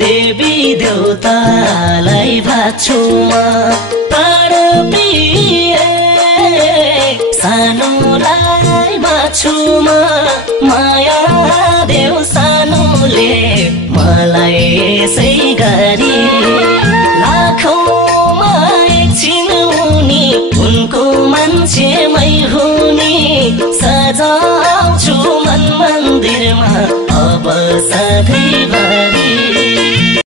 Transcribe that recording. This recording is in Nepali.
देवी देवतालाई भाछुमा तडपिए सानोलाई भाछुमा माया देव सानोले मलाई यसै गरी लाखौँमा एकछिन उनी उनको मान्छेमै हुने सजाउँछु मन मन्दिरमा अब सधैँभरि